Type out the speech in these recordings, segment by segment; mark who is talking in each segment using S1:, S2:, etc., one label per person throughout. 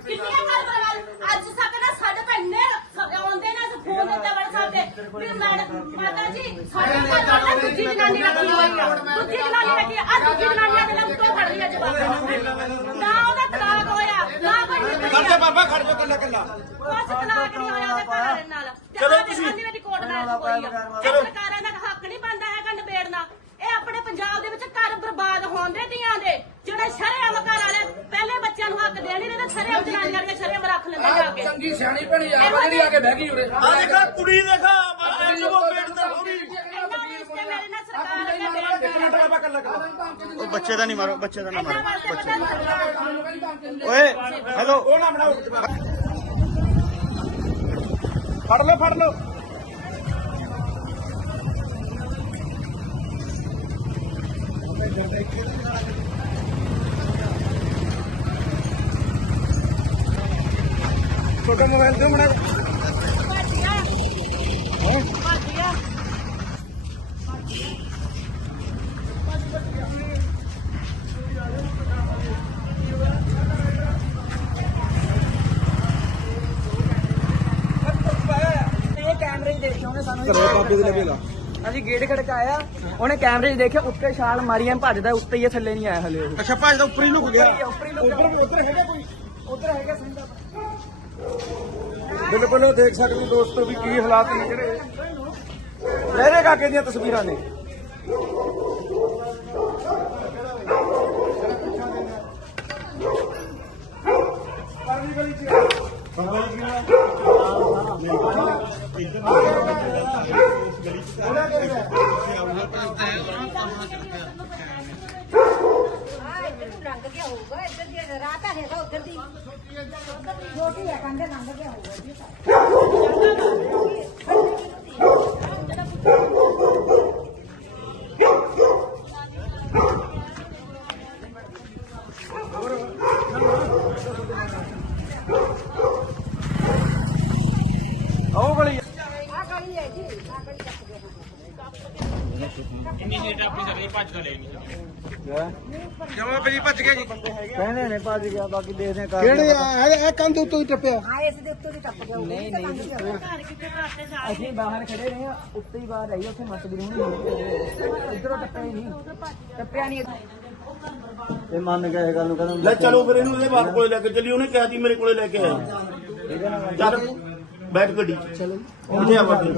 S1: ਕਿੰਨੀਆਂ ਘਰ ਬਰਬਾਦ ਅੱਜ ਤੱਕ ਨਾ ਸਾਡੇ ਤਾਂ ਇੰਨੇ ਆਉਂਦੇ ਨੇ ਅਸੀਂ ਫੋਨ ਦੇ ਉੱਤੇ WhatsApp ਤੇ ਵੀ ਮੈਡਮ ਮਾਤਾ ਜੀ ਸਾਡੇ ਘਰ ਵਾਲਾ ਦੂਜੀ ਜਨਾਨੀ ਰੱਖੀ ਹੋਈ ਆ। ਦੂਜੀ ਜਨਾਨੀ ਰੱਖੀ ਆ। ਆਹ ਦੂਜੀ ਜਨਾਨੀ ਦੇ ਲੰਮ ਤੋਂ ਫੜ ਲਿਆ ਜਵਾਬ ਨਾ ਉਹਦਾ ਤਲਾਕ ਹੋਇਆ ਨਾ ਕੋਈ
S2: ਖਰਚਾ ਬਾਬਾ ਖੜ ਜਾ ਕੱਲਾ ਕੱਲਾ
S1: ਕੁਛ ਤਲਾਕ ਨਹੀਂ ਹੋਇਆ ਉਹਦੇ ਘਰ ਵਾਲੇ ਨਾਲ। ਤੇ
S2: ਚਲੋ
S1: ਆਹ
S2: ਤੁਸੀਂ-
S1: ਜਨਾਨੀ ਦੀ ਕੋਰਟ ਮੈਰਿਜ ਹੋਈ ਆ।
S2: ਚਲੋ।
S1: ਸਰਕਾਰਾਂ ਦਾ ਹੱਕ ਨਹੀਂ ਬਣਦਾ ਹੈਗਾ ਨਿਬੇੜਨਾ ਇਹ ਆਪਣੇ ਪੰਜਾਬ ਦੇ ਵਿੱਚ ਘਰ ਬਰਬਾਦ ਹੋਣ ਦੇ ਧੀਆਂ ਦੇ ਜਿਹੜੇ ਸ਼ਰੇਆਮ ਘਰ ਵਾਲੇ ਪਹਿਲੇ ਬੱਚਿਆਂ ਨੂੰ ਹੱਕ ਦੇਣ ਨਹੀਂ ਦਿੰਦੇ ਸ਼ਰੇਆਮ ਜਨਾਨੀਆਂ ਦੇ ਸ਼ਰੇਆਮ ਰੱਖ ਲੈਂਦੇ ਜਾ ਕੇ।
S3: ਚੰਗੀ ਸਿਆਣੀ ਭਣੀ ਆ ਜਿਹੜੀ ਆ ਕੇ ਬਹਿ ਗਈ ਉਰੇ।
S2: ਆ ਦੇਖਾ ਕੁੜੀ ਦੇਖਾ ਐਂਡ ਉਹ ਪੇਟ ਤੇ ਹੋਰੀ
S1: ਇਹਨਾਂ ਰਿਸ਼ਤੇ ਮੇਰੇ ਨਾਲ ਸਰਕਾਰ ਅੱਗੇ ਬੇਨਤੀ
S2: ਇੱਕ ਮਿੰਟ ਬਾਬਾ ਕੱਲਾ ਕੱਲਾ
S4: ਉਹ ਬੱਚੇ ਦਾ ਨਹੀਂ ਮਾਰੋ ਬੱਚੇ ਦਾ ਨਾ ਮਾਰੋ
S1: ਸਰਕਾਰ
S4: ਓਏ ਹੈਲੋ।
S2: ਉਹ ਨਾ ਬਣਾਓ ਫੜ ਲਓ ਫੜ ਲਓ। ਛੋਟਾ ਮੋਬਾਈਲ ਤੇ
S5: ਸਾਨੂੰ
S2: ਕਰੋ ਬਾਬੇ ਦੇ ਲੱਗੇ ਲਾ
S5: ਅਸੀਂ ਗੇਟ ਖੜਕਾਇਆ ਉਹਨੇ ਕੈਮਰੇ 'ਚ ਦੇਖਿਆ ਉੱਤੇ ਛਾਲ ਮਾਰੀਆਂ ਭੱਜਦਾ ਉੱਤੇ ਹੀ ਆ, ਥੱਲੇ ਨਹੀਂ ਆਇਆ ਹਲੇ ਉਹ।
S4: ਅੱਛਾ ਭੱਜਦਾ ਉੱਪਰ ਹੀ ਲੁਕ ਗਿਆ।
S5: ਉੱਪਰ ਹੀ ਲੁਕਿਆ
S2: ਉਧਰ ਉਧਰ ਹੈਗਾ ਕੋਈ?
S5: ਉੱਧਰ ਹੈਗਾ ਸਿੰਦਾ
S2: ਬਿਲਕੁਲ ਉਹ ਦੇਖ ਸਕਦੇ ਹੋ ਦੋਸਤੋ ਵੀ ਕੀ ਹਾਲਾਤ ਨੇ ਜਿਹੜੇ। ਲਹਿਰੇ ਕਾਕੇ ਦੀਆਂ ਤਸਵੀਰਾਂ ਨੇ।
S6: ਰੰਗ ਗਿਆ ਹੋਊਗਾ ਇੱਧਰ ਦੀ ਰਾਤ ਹੈਗਾ ਉੱਧਰ ਦੀ। ਛੋਟੀ ਹੈ ਕੰਦੇ ਰੰਗ ਗਿਆ ਹੋਊਗਾ ਜੀ।
S2: ਆਓ ਗਲੀ।
S6: ਆ ਗਲੀ ਹੈ ਜੀ ਆ ਗਲੀ ਚੱਕ ਗਿਆ
S2: ਜਮਾ ਬਈ ਭੱਜ ਗਿਆ ਜੀ?
S5: ਕਹਿੰਦੇ ਨੇ ਭੱਜ ਗਿਆ ਬਾਕੀ ਦੇਖਦੇ ਆ
S2: ਕਿਹੜੇ ਆ? ਇਹ ਕੰਧ ਉੱਤੋਂ ਹੀ ਟੱਪਿਆ।
S6: ਹਾਂ ਇਸ ਦੇ ਉੱਤੋਂ ਦੀ ਟੱਪ ਗਿਆ
S5: ਨਹੀਂ
S6: ਨਹੀਂ
S5: ਨਹੀਂ ਅਸੀਂ ਬਾਹਰ ਖੜੇ ਰਹੇ ਆ ਉੱਤੇ ਹੀ ਬਾਹਰ ਆਈ ਉੱਥੇ ਮੱਤ ਵੀ ਨਹੀਂ ਇਧਰੋਂ ਟੱਪਿਆ ਹੀ ਨਹੀਂ। ਟੱਪਿਆ ਨਹੀਂ ਇਹ ਮੰਨ ਗਿਆ ਇਹ ਗੱਲ ਨੂੰ ਕਹਿੰਦਾ
S7: ਲੈ ਚਲੋ ਫਿਰ ਇਹਨੂੰ ਇਹਦੇ ਬਾਪ ਕੋਲੇ ਲੈ ਕੇ ਚੱਲੀ ਉਹਨੇ ਕਿਹਾ ਸੀ ਮੇਰੇ ਕੋਲੇ ਲੈ ਕੇ ਆਇਆ ਚੱਲ ਬੈਠ ਗੱਡੀ। ਚਲੋ ਉੱਥੇ ਆ ਬਾਬੇ।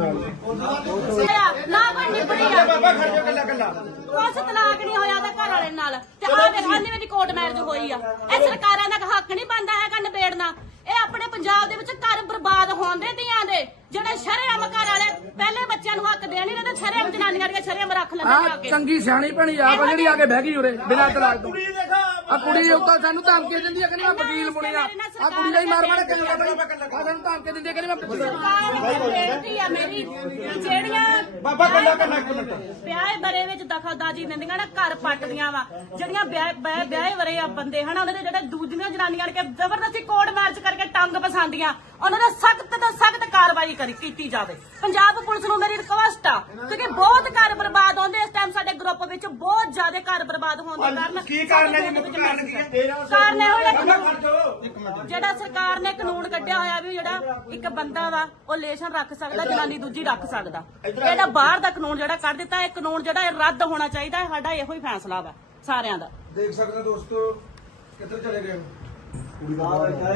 S1: ਨਾ ਨਿਬੜੀ ਆ
S2: ਬਾਬਾ ਖੜ ਜਾ ਕੱਲਾ ਕੱਲਾ
S1: ਕੁਛ ਤਲਾਕ ਨਹੀਂ ਹੋਇਆ ਉਹਦੇ ਘਰ ਵਾਲੇ ਨਾਲ। ਤੇ ਆਹ ਵੇਖ ਆਨੇ ਦੀ ਕੋਰਟ ਮੈਰਿਜ ਹੋਈ ਆ। ਇਹ ਸਰਕਾਰਾਂ ਦਾ ਹੱਕ ਨਹੀਂ ਬਣਦਾ ਹੈਗਾ ਨਿਬੇੜਨਾ। ਇਹ ਆਪਣੇ ਪੰਜਾਬ ਦੇ ਵਿੱਚ ਘਰ ਬਰਬਾਦ ਹੋਣ ਦੇ ਧੀਆਂ ਦੇ ਜਿਹੜੇ ਸ਼ਰੇਆਮ ਘਰ ਵਾਲੇ ਪਹਿਲੇ ਬੱਚਿਆਂ ਨੂੰ ਹੱਕ ਦੇਣ ਨਹੀਂ ਦਿੰਦੇ ਸ਼ਰੇਆਮ ਜਨਾਨੀਆਂ ਦੀਆਂ ਸ਼ਰੇਆਮ ਰੱਖ ਲੈਂਦੇ
S3: ਆ ਚੰਗੀ ਸਿਆਣੀ ਭਣੀ ਆ ਜਿਹੜੀ ਆ ਕੇ ਬਹਿ ਗਈ ਉਰੇ ਬਿਨਾਂ ਤਲਾਕ ਤੋਂ।
S7: ਕੁੜੀ ਦੇਖਾ
S3: ਆ ਕੁੜੀ ਉੱਤੇ ਸਾਨੂੰ ਧਮਕੀ ਦਿੰਦੀ ਆ ਕਹਿੰਦੀ ਮੈਂ ਵਕੀਲ ਬਣਿਆ। ਆ ਕੁੜੀ ਦਾ ਹੀ ਮਾਰ ਮਾਰ ਕੇ ਜਵਾਬ ਆ ਸਾਨੂੰ ਧਮਕੀ ਦਿੰਦੀ ਆ ਕਹਿੰਦੀ ਮੈਂ
S2: ਬਾਬਾ ਕੱਲਾ ਕੱਲਾ ਇੱਕ ਮਿੰਟ।
S1: ਵਿਆਹ ਬਰੇ ਵਿੱਚ ਦਖਲਦਾਜੀ ਦਿੰਦੀਆਂ ਨਾ ਘਰ ਪੱਟਦੀਆਂ ਵਾ। ਜਿਹੜੀਆਂ ਵਿਆਹ- ਵਿਆਹ- ਵਿਆਹੇ ਵਰੇ ਆ ਬੰਦੇ ਹਨ ਉਹਨਾਂ ਦੇ ਜਿਹੜੇ ਦੂਜੀਆਂ ਜਨਾਨੀਆਂ ਨੇ ਕਿ ਜ਼ਬਰਦਸਤੀ ਕੋਰਟ ਮੈਰਿਜ ਕਰਕੇ ਟੰਗ ਪਸਾਂਦੀਆਂ ਉਹਨਾਂ ਦਾ ਸਖਤ ਤੋਂ ਸਖਤ ਕਾਰਵਾਈ ਕਰੀ ਕੀਤੀ ਜਾਵੇ। ਪੰਜਾਬ ਪੁਲਿਸ ਨੂੰ ਮੇਰੀ ਰਿਕਵੈਸਟ ਆ ਕਿਉਂਕਿ ਬਹੁਤ ਘਰ ਬਰਬਾਦ ਹੁੰਦੇ ਇਸ ਟਾਈਮ ਸਾਡੇ ਗਰੁੱਪ ਵਿੱਚ ਬਹੁਤ ਜ਼ਿਆਦਾ ਘਰ ਬਰਬਾਦ ਹੋਣ ਦੇ ਕਾਰਨ
S2: ਕੀ ਕਾਰਨ ਹੈ ਜੀ? ਮੁੱਖ ਕਾਰਨ ਕੀ ਹੈ?
S1: ਕਾਰਨ ਇਹ
S2: ਇੱਕ ਮਿੰਟ
S1: ਜਿਹੜਾ ਸਰਕਾਰ ਨੇ ਕਾਨੂੰਨ ਕੱਢਿਆ ਹੋਇਆ ਵੀ ਜਿਹੜਾ ਇੱਕ ਬੰਦਾ ਵਾ ਉਹ ਲੇਸ਼ਨ ਰੱਖ ਸਕਦਾ ਜਨਾਨੀ ਦੂਜੀ ਰੱਖ ਸਕਦਾ। ਇਹਦਾ ਬਾਹਰ ਦਾ ਕਾਨੂੰਨ ਜਿਹੜਾ ਕੱਢ ਦਿੱਤਾ ਇਹ ਕਾਨੂੰਨ ਜਿਹੜਾ ਇਹ ਰੱਦ ਹੋਣਾ ਚਾਹੀਦਾ ਸਾਡਾ ਇਹੋ ਹੀ ਫੈਸਲਾ ਵਾ ਸਾਰਿਆਂ ਦਾ।
S2: ਦੇਖ ਸਕਦੇ ਹੋ ਦੋਸਤੋ ਕਿੱਧਰ ਚਲੇ ਗਏ ਹੋ? ਕੁੜੀ ਦਾ